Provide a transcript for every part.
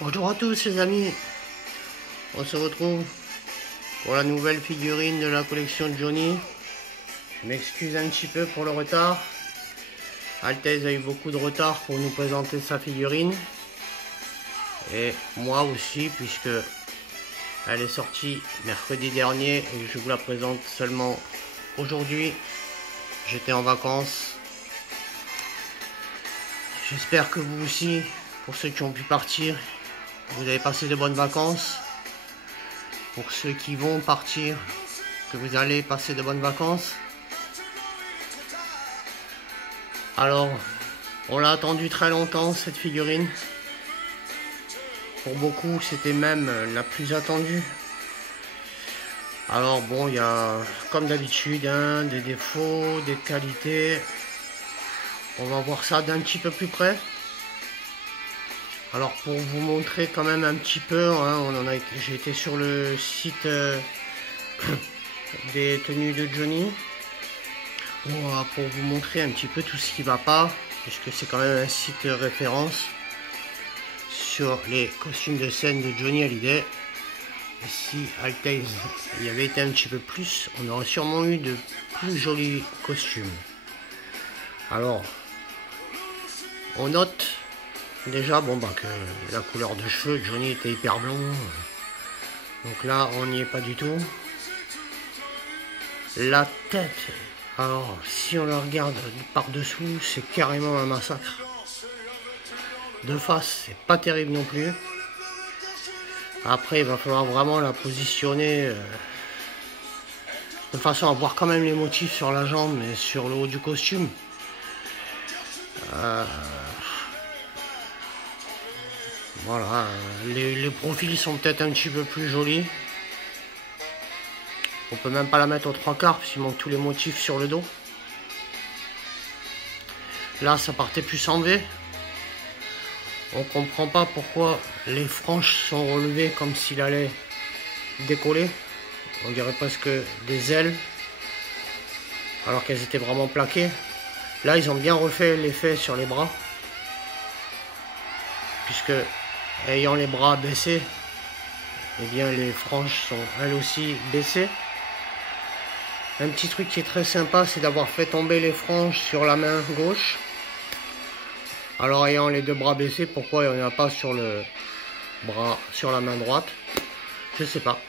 Bonjour à tous les amis, on se retrouve pour la nouvelle figurine de la collection de Johnny. Je m'excuse un petit peu pour le retard. Altez a eu beaucoup de retard pour nous présenter sa figurine. Et moi aussi, puisque elle est sortie mercredi dernier et que je vous la présente seulement aujourd'hui. J'étais en vacances. J'espère que vous aussi, pour ceux qui ont pu partir, vous avez passé de bonnes vacances. Pour ceux qui vont partir, que vous allez passer de bonnes vacances. Alors, on l'a attendu très longtemps cette figurine. Pour beaucoup, c'était même la plus attendue. Alors bon, il y a, comme d'habitude, hein, des défauts, des qualités. On va voir ça d'un petit peu plus près. Alors pour vous montrer quand même un petit peu, hein, j'ai été sur le site des tenues de Johnny. Pour vous montrer un petit peu tout ce qui va pas, puisque c'est quand même un site référence sur les costumes de scène de Johnny Hallyday. Et si Altez y avait été un petit peu plus, on aurait sûrement eu de plus jolis costumes. Alors, on note déjà que la couleur de cheveux de Johnny était hyper blond. Donc là, on n'y est pas du tout. La tête, alors si on la regarde par-dessous, c'est carrément un massacre. De face, c'est pas terrible non plus. Après, il va falloir vraiment la positionner de façon à voir quand même les motifs sur la jambe et sur le haut du costume. Voilà, les profils sont peut-être un petit peu plus jolis. On peut même pas la mettre aux trois quarts puisqu'il manque tous les motifs sur le dos. Là, ça partait plus en V. On comprend pas pourquoi les franges sont relevées comme s'il allait décoller. On dirait presque des ailes, alors qu'elles étaient vraiment plaquées. Là, ils ont bien refait l'effet sur les bras, puisque ayant les bras baissés, eh bien les franges sont elles aussi baissées. Un petit truc qui est très sympa, c'est d'avoir fait tomber les franges sur la main gauche. Alors ayant les deux bras baissés, pourquoi il n'y en a pas sur le bras, sur la main droite? Je sais pas.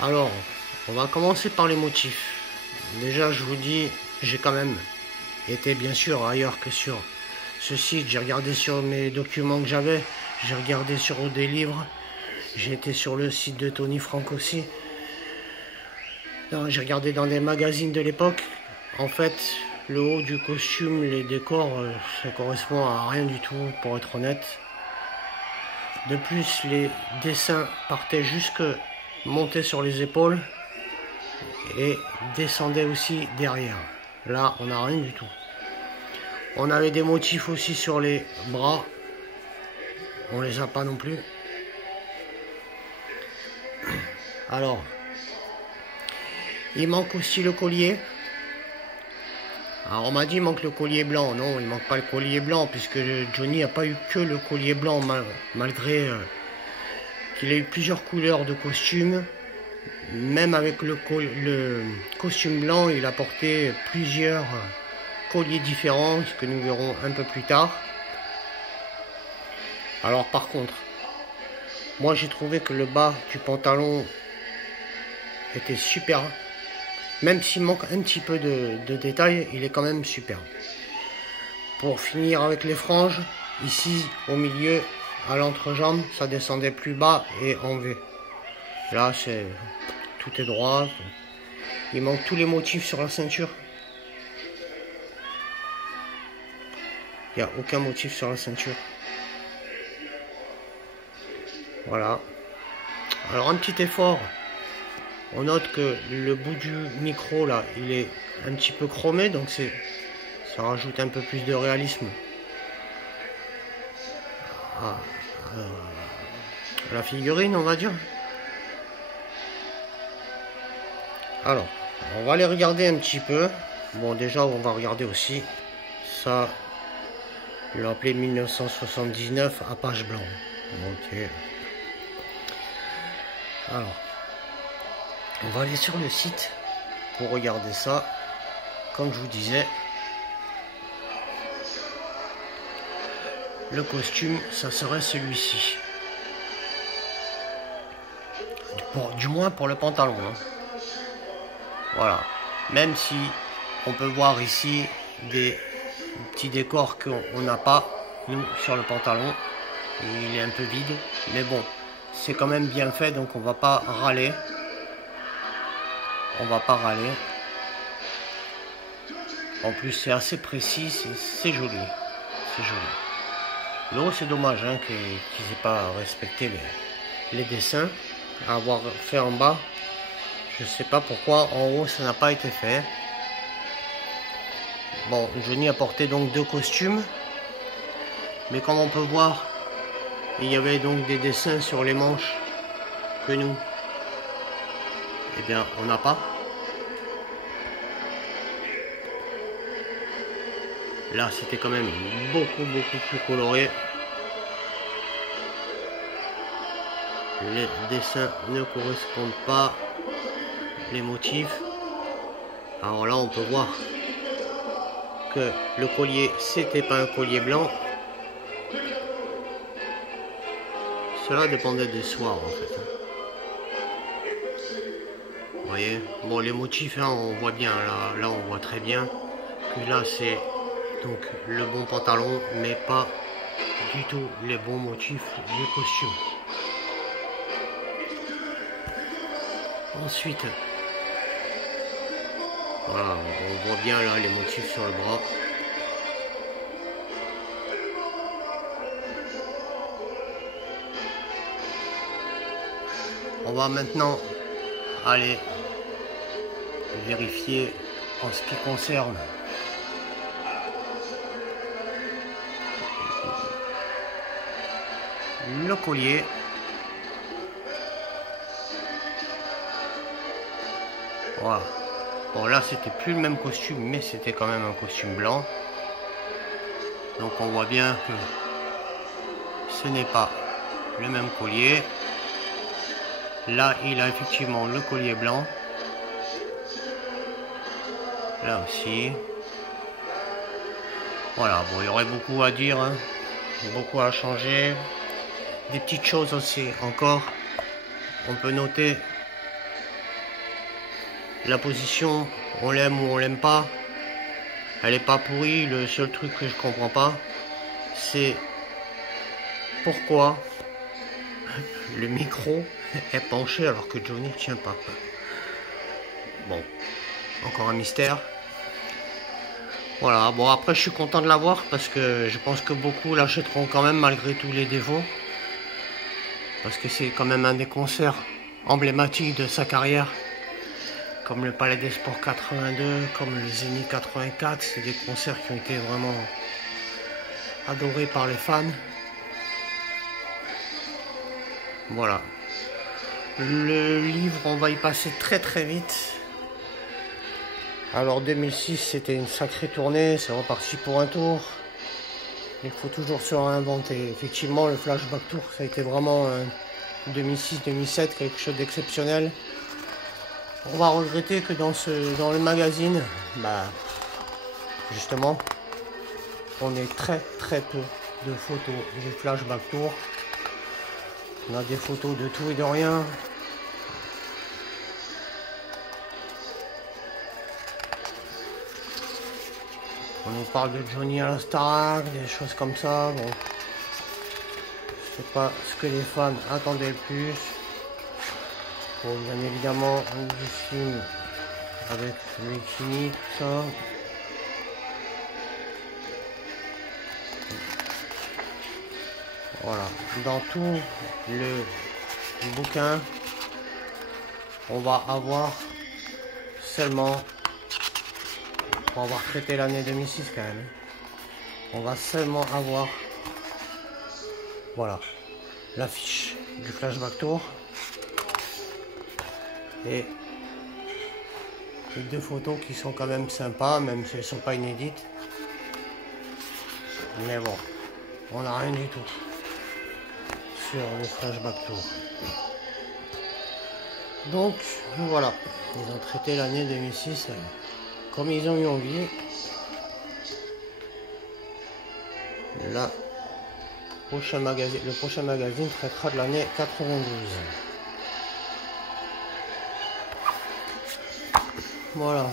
Alors, on va commencer par les motifs. Déjà, je vous dis, j'ai quand même été bien sûr ailleurs que sur ce site. J'ai regardé sur mes documents que j'avais, j'ai regardé sur des livres, j'ai été sur le site de Tony Frank aussi. J'ai regardé dans des magazines de l'époque. En fait, le haut du costume, les décors, ça correspond à rien du tout, pour être honnête. De plus, les dessins partaient jusque montaient sur les épaules et descendaient aussi derrière. Là, on n'a rien du tout. On avait des motifs aussi sur les bras. On les a pas non plus. Alors, il manque aussi le collier. Alors on m'a dit il manque le collier blanc. Non, il manque pas le collier blanc, puisque Johnny n'a pas eu que le collier blanc, malgré qu'il ait eu plusieurs couleurs de costume. Même avec le costume blanc, il a porté plusieurs colliers différents, ce que nous verrons un peu plus tard. Alors par contre, moi j'ai trouvé que le bas du pantalon était super. Même s'il manque un petit peu de détails, il est quand même super. Pour finir avec les franges, ici au milieu, à l'entrejambe, ça descendait plus bas et en V. Là, tout est droit. Il manque tous les motifs sur la ceinture. Il n'y a aucun motif sur la ceinture. Voilà. Alors un petit effort. On note que le bout du micro là, il est un petit peu chromé, donc ça rajoute un peu plus de réalisme à la figurine, on va dire. Alors, on va les regarder un petit peu. Bon, déjà, on va regarder aussi ça. Ils l'ont appelé 1979 Apache blanc. Ok. Alors, on va aller sur le site pour regarder ça. Comme je vous disais, le costume, ça serait celui-ci. Du moins pour le pantalon. Hein. Voilà. Même si on peut voir ici des petits décors qu'on n'a pas, nous, sur le pantalon. Il est un peu vide. Mais bon, c'est quand même bien fait, donc on va pas râler. On va pas râler. En plus, c'est assez précis, c'est joli. C'est joli. Le haut, c'est dommage hein, qu'ils n'aient pas respecté les dessins à avoir fait en bas. Je sais pas pourquoi en haut ça n'a pas été fait. Bon, Johnny a porté donc 2 costumes. Mais comme on peut voir, il y avait donc des dessins sur les manches que nous, eh bien, on n'a pas. Là, c'était quand même beaucoup plus coloré. Les dessins ne correspondent pas, les motifs. Alors là, on peut voir que le collier, c'était pas un collier blanc. Cela dépendait des soirs, en fait. Vous voyez, bon, les motifs, hein, on voit bien, là, on voit très bien que là, c'est donc le bon pantalon, mais pas du tout les bons motifs du costume. Ensuite, voilà, on voit bien là les motifs sur le bras. On va maintenant aller vérifier en ce qui concerne le collier. Voilà. Bon, là c'était plus le même costume, mais c'était quand même un costume blanc. Donc on voit bien que ce n'est pas le même collier. Là il a effectivement le collier blanc. Là aussi. Voilà, bon, il y aurait beaucoup à dire, hein. Beaucoup à changer. Des petites choses aussi encore. On peut noter la position, on l'aime ou on l'aime pas. Elle est pas pourrie. Le seul truc que je comprends pas, c'est pourquoi le micro est penché alors que Johnny ne tient pas. Bon, encore un mystère. Voilà, bon après je suis content de l'avoir parce que je pense que beaucoup l'achèteront quand même malgré tous les défauts. Parce que c'est quand même un des concerts emblématiques de sa carrière. Comme le Palais des Sports 82, comme le Zénith 84, c'est des concerts qui ont été vraiment adorés par les fans. Voilà. Le livre, on va y passer très vite. Alors 2006, c'était une sacrée tournée, c'est reparti pour un tour. Il faut toujours se réinventer. Effectivement, le Flashback Tour, ça a été vraiment 2006-2007, quelque chose d'exceptionnel. On va regretter que dans le magazine, justement, on ait très peu de photos du Flashback Tour. On a des photos de tout et de rien. On nous parle de Johnny à la Starac, des choses comme ça. Bon, c'est pas ce que les fans attendaient le plus. Bon, bien évidemment, du film avec les chimiques, tout ça. Voilà, dans tout le bouquin, on va avoir seulement, pour avoir traité l'année 2006 quand même, on va seulement avoir, voilà, l'affiche du Flashback Tour et les 2 photos qui sont quand même sympas, même si elles ne sont pas inédites. Mais bon, on n'a rien du tout. sur le Flashback Tour. Donc voilà, ils ont traité l'année 2006 comme ils ont eu envie. Là, le prochain magazine traitera de l'année 92. Voilà.